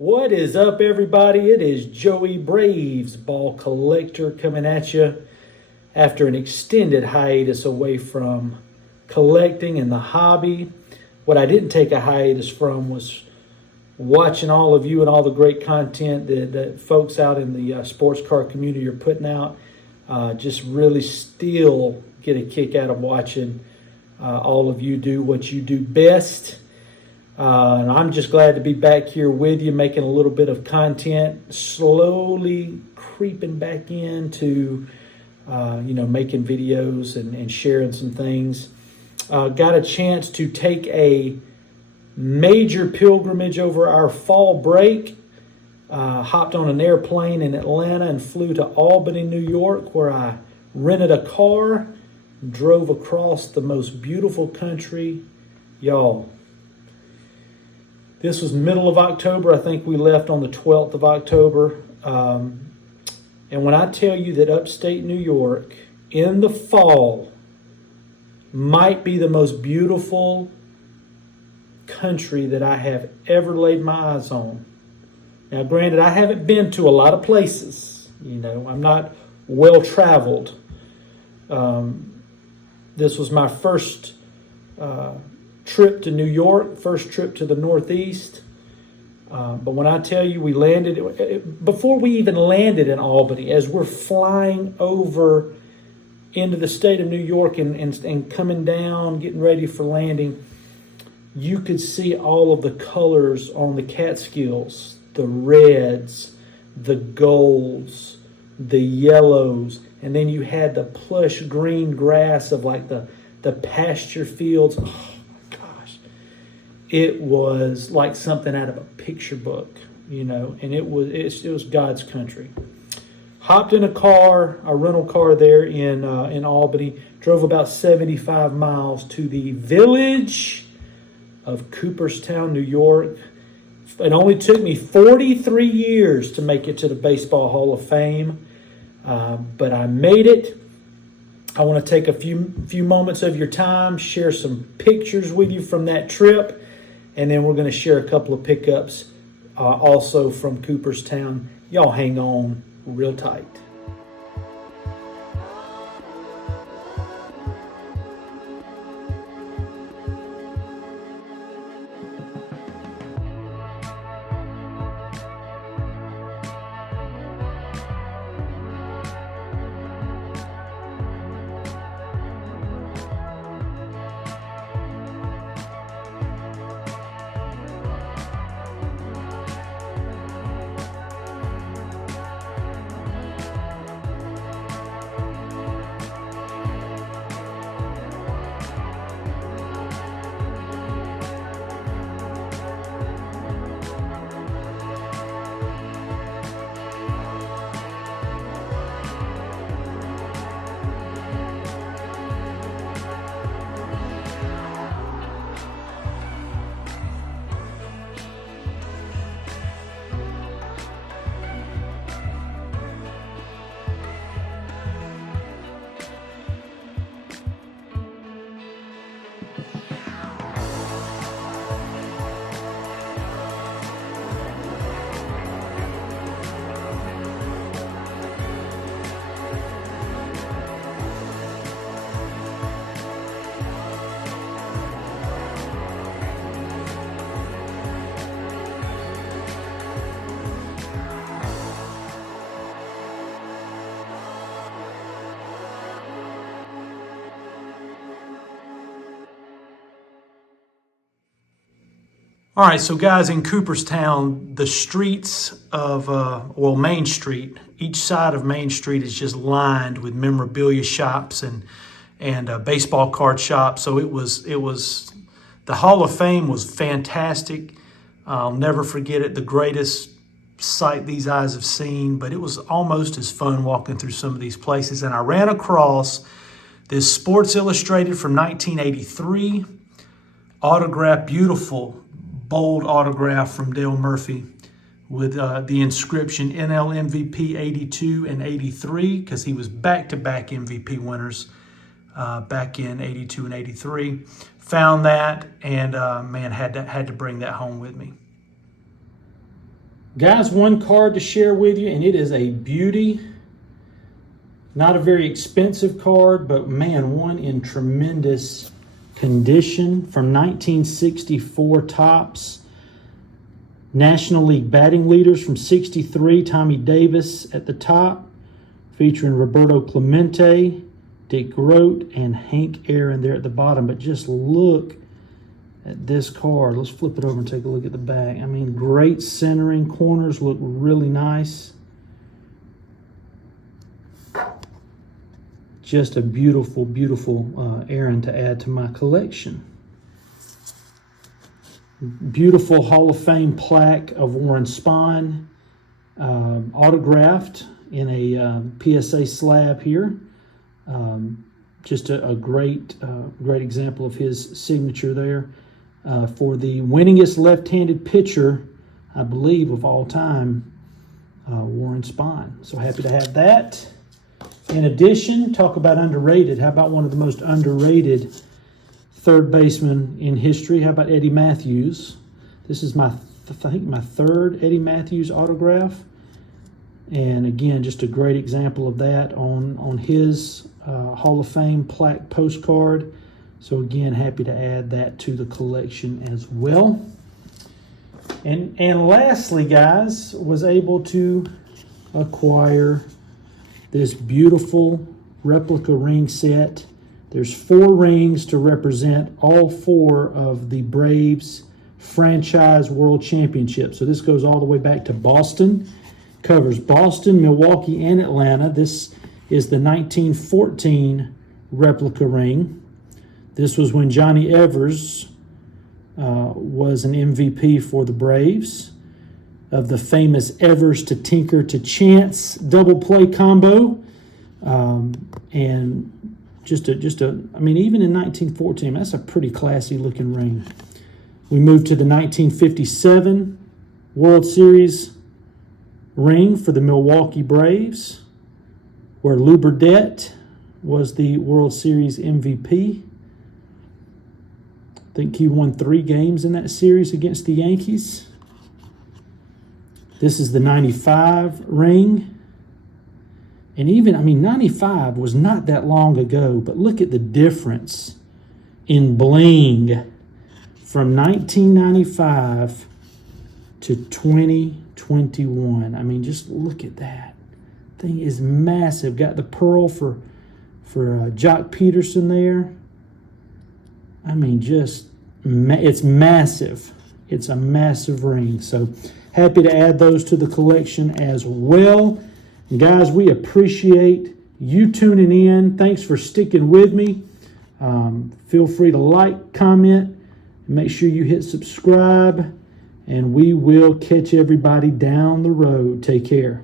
What is up, everybody? It is Joey Braves, ball collector, coming at you after an extended hiatus away from collecting and the hobby. What I didn't take a hiatus from was watching all of you and all the great content that folks out in the sports car community are putting out. Just really still get a kick out of watching all of you do what you do best. And I'm just glad to be back here with you, making a little bit of content, slowly creeping back into, making videos and sharing some things. Got a chance to take a major pilgrimage over our fall break. Hopped on an airplane in Atlanta and flew to Albany, New York, where I rented a car, drove across the most beautiful country. Y'all, this was middle of October. I think we left on the 12th of October. And when I tell you that upstate New York in the fall might be the most beautiful country that I have ever laid my eyes on. Now, granted, I haven't been to a lot of places. I'm not well traveled. This was my first trip to New York, first trip to the Northeast. But when I tell you we landed, before we even landed in Albany, as we're flying over into the state of New York and coming down, getting ready for landing, you could see all of the colors on the Catskills, the reds, the golds, the yellows, and then you had the plush green grass of like the pasture fields. It was like something out of a picture book, and it was God's country. Hopped in a rental car there in Albany, drove about 75 miles to the village of Cooperstown, New York. It only took me 43 years to make it to the Baseball Hall of Fame, but I made it. I want to take a few moments of your time, share some pictures with you from that trip, and then we're going to share a couple of pickups also from Cooperstown. Y'all hang on real tight. All right, so guys, in Cooperstown, the streets of, Main Street, each side of Main Street is just lined with memorabilia shops and baseball card shops. So it was the Hall of Fame was fantastic. I'll never forget it, the greatest sight these eyes have seen, but it was almost as fun walking through some of these places. And I ran across this Sports Illustrated from 1983, autograph, beautiful, bold autograph from Dale Murphy with the inscription NL MVP 82 and 83, because he was back-to-back MVP winners back in 82 and 83. Found that and, man, had to bring that home with me. Guys, one card to share with you, and it is a beauty. Not a very expensive card, but man, one in tremendous condition from 1964 Topps. National League batting leaders from 63, Tommy Davis at the top, featuring Roberto Clemente, Dick Grote, and Hank Aaron there at the bottom. But just look at this card. Let's flip it over and take a look at the back. I mean, great centering. Corners look really nice. Just a beautiful, beautiful Aaron to add to my collection. Beautiful Hall of Fame plaque of Warren Spahn, autographed in a PSA slab here. Just a great example of his signature there. For the winningest left-handed pitcher, I believe, of all time, Warren Spahn. So happy to have that. In addition, talk about underrated. How about one of the most underrated third baseman in history? How about Eddie Matthews? This is I think my third Eddie Matthews autograph. And again, just a great example of that on his Hall of Fame plaque postcard. So again, happy to add that to the collection as well. And lastly, guys, was able to acquire this beautiful replica ring set. There's 4 rings to represent all 4 of the Braves franchise world championship. So this goes all the way back to Boston. Covers Boston, Milwaukee, and Atlanta. This is the 1914 replica ring. This was when Johnny Evers was an MVP for the Braves, of the famous Evers to Tinker to Chance double play combo. And I mean, even in 1914, that's a pretty classy looking ring. We moved to the 1957 World Series ring for the Milwaukee Braves, where Lou Burdette was the World Series MVP. I think he won 3 games in that series against the Yankees. This is the 95 ring. And even, I mean, 95 was not that long ago, but look at the difference in bling from 1995 to 2021. I mean, just look at that. Thing is massive. Got the pearl for Jock Peterson there. I mean, it's massive. It's a massive ring. So happy to add those to the collection as well. And guys, we appreciate you tuning in. Thanks for sticking with me. Feel free to like, comment, and make sure you hit subscribe. And we will catch everybody down the road. Take care.